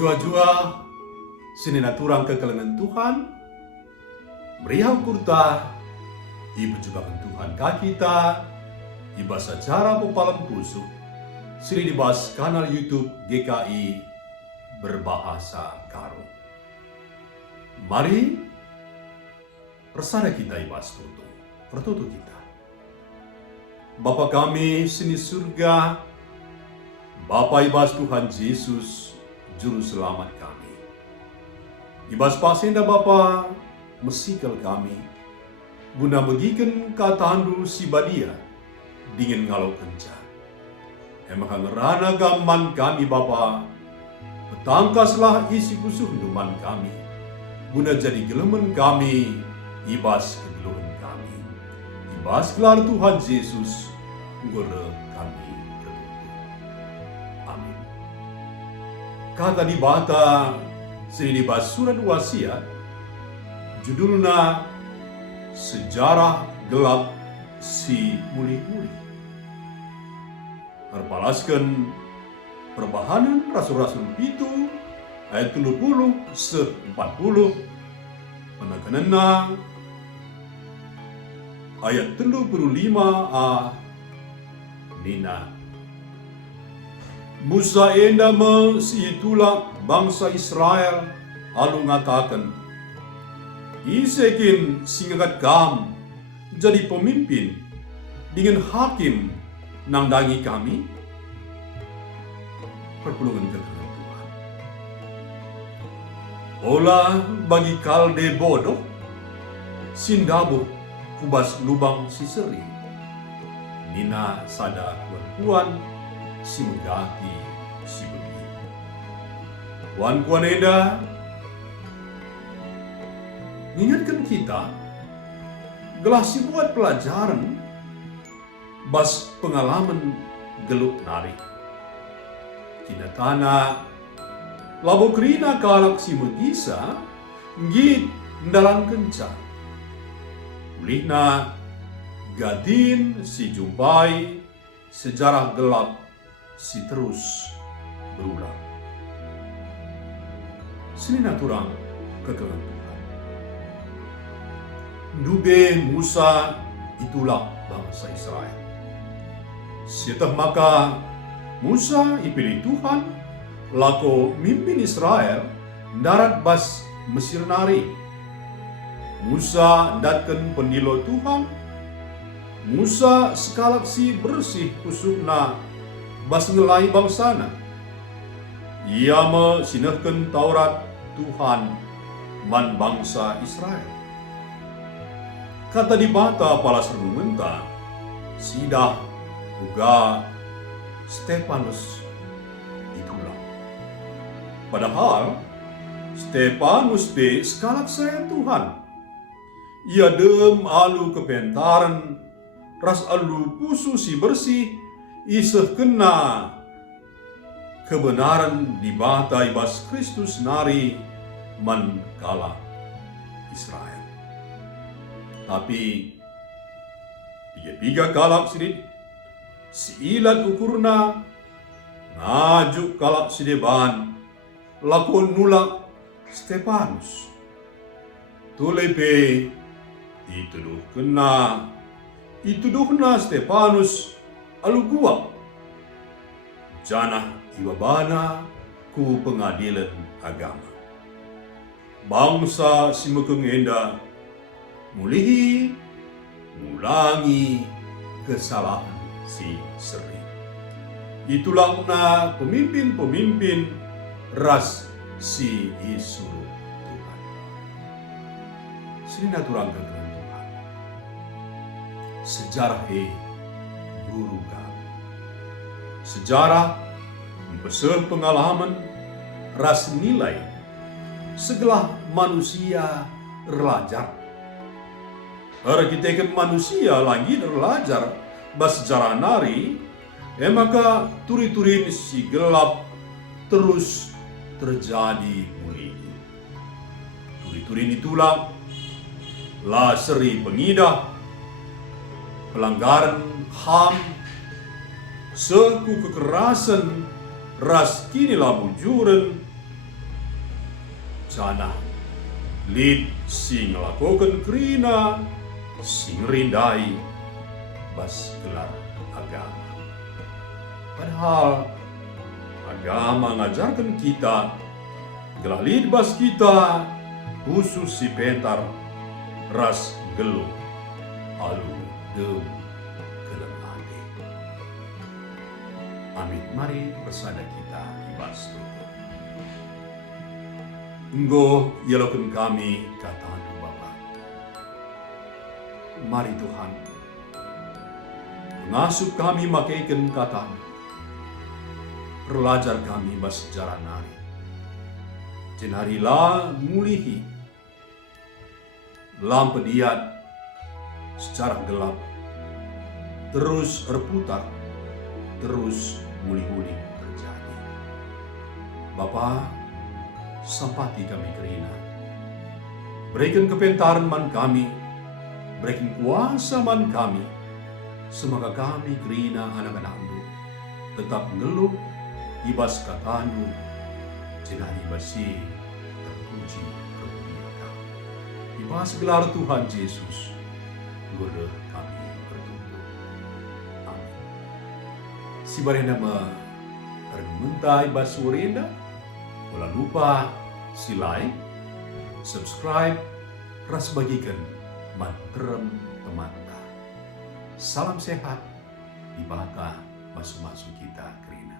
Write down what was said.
Jua-jua sinina turang kekelengan Tuhan, meriau kurta, ibu jubakan Tuhan kita, iba secara pepalan pusuk, sini dibahas kanal YouTube GKI Berbahasa Karo. Mari, persada kita ibas pertutu kita. Bapa kami sini surga, Bapa ibas Tuhan Yesus, Juru Selamat kami. Ibas pasenda Bapa, mesikal kami, guna begiken katandu si badia, dingin ngalau kenca. Emang ngerana gaman kami Bapa, petangkaslah isi kusuh duman kami, guna jadi gelemen kami, ibas kegeluhan kami. Ibas gelar Tuhan Yesus, ngore kami berdoa. Amin. Kata di bata, sini dibahas surat wasiat, judulnya Sejarah Gelap si Muli-Muli. Terpalaskan perbahanan Rasul-Rasul itu, ayat 30-40, penekanannya ayat 35a, Nina. Musa enda si itulah bangsa Israel alu ngatakan, Isekin singagat kam jadi pemimpin dengan hakim nangdangi kami. Perpulungan keterangan Tuhan. Olah bagi kalde bodoh, sindabu kubas lubang siseri. Nina sada kuan si megati si begi. Kuan eda, ingatkan kita, gelah si buat pelajaran, bas pengalaman geluk nari. Kina tanah, labo kerina kalak si megisa, ngit ndalang kenca. Ulihna, gadin si jumpai, sejarah gelap si terus berulang. Sini naturang kekelan Tuhan. Nube Musa itulah bangsa Israel. Setelah maka Musa dipilih Tuhan, lako mimpin Israel darat bas Mesir nari. Musa datkan pendilo Tuhan. Musa sekalak si bersih kusukna bas ngelai bangsana. Ia mesinahkan Taurat Tuhan man bangsa Israel. Kata di bata pala seru menta, sidah juga Stefanus itulah. Padahal Stefanus be sekalak saya Tuhan. Ia dem alu kepentaran, ras alu pusu si bersih, iseh kena kebenaran di bata ibas Kristus nari man kala Israel. Tapi tiga kalak sidit, si ilat ukurna, ngajuk kalak sideban, lakon nulak Stefanus. Tulepe ituduhna Stefanus alu gua. Janah ibabana ku pengadilan agama. Bangsa si mekengenda mulihi ngulangi kesalahan si seri. Itulah na pemimpin-pemimpin ras si isuru Tuhan. Sini naturang dengan Tuhan. Sejarah guru kami. Sejarah besar pengalaman ras nilai segala manusia relajar. Kita kan manusia lagi belajar bas sejarah nari, maka turi-turi si gelap terus terjadi muli. Turi-turi ditulak, lah seri pengidah, pelanggaran HAM, seku kekerasan, ras kini labujuran, cana lid sing lakoken kerina sing rindai bas gelar agama. Padahal agama ngajarkan kita gelar lid bas kita khusus si pentar ras gelu alu dem gelem ade. Amit mari bersada kita ibas tutup. Enggo yelokeun kami kataan Bapa. Mari Tuhan ngasup kami makeikeun kataan. Perlajar kami bas jalan nari. Cenarila mulihi lampu diat secara gelap terus berputar, terus muli-muli terjadi. Bapa, sampati kami kerina. Berikan kepentaran man kami, berikan kuasa man kami, semoga kami kerina anak-anak-Mu tetap ngeluh ibas kata-Mu, jenari basi terpuji kemuliaan. Ibas gelar Tuhan Yesus, gula kami bertumbuh. Amin. Si barenda mentai basurenda, jangan lupa si like, subscribe, ras bagikan mantrem temanta. Salam sehat, ibaka masuk-masuk kita kerina.